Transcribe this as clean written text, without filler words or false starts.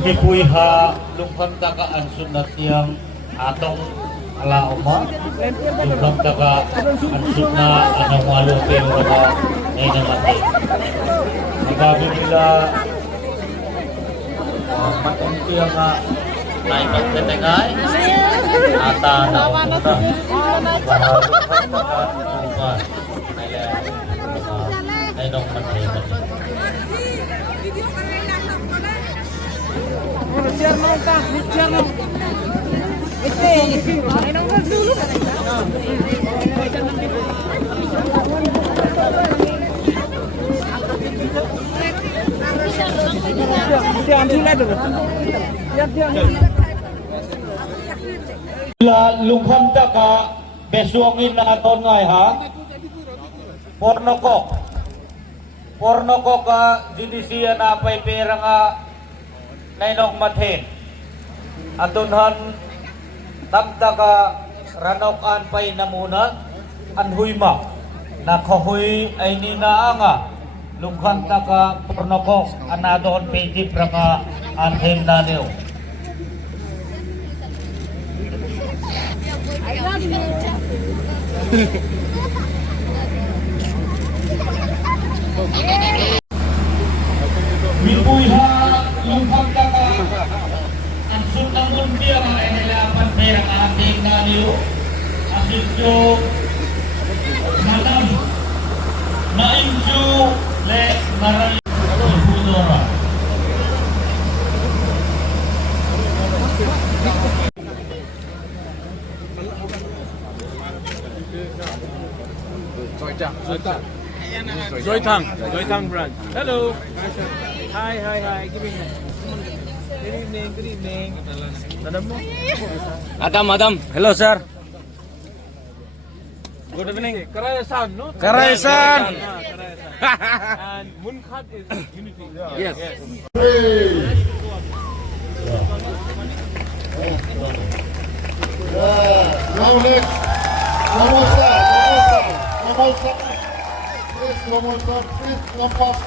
Hindi po iha lungkang tagaan sunat yang atong alaoma lungkang taga ansut na anong walupi o na ay namati nagabi nila matunti ang ay magtetengay ata na umuna bahalungkang taga uman ay nong mati lungkam taka besuangin na aton ngay ha porno ko ka dinisiya na pay pera nga nainong mathin atunhan tamta ka ranokan pay namuna anhuyma nakahuy ay ninaanga lungkam taka porno ko anadon piti praka anhin naniw Mipuiha lungkam taka ansut namun dia mga inilapan pera ating naniyo asityo madam nainju le marali Budora Joytang brand. Hello. Hi. Good evening. Madam. Hello, sir. Good evening. Karayasan, no? Karayasan. And Munkhat is unity. Yes. Now next, one more start. Please, one more start. Please, one pass.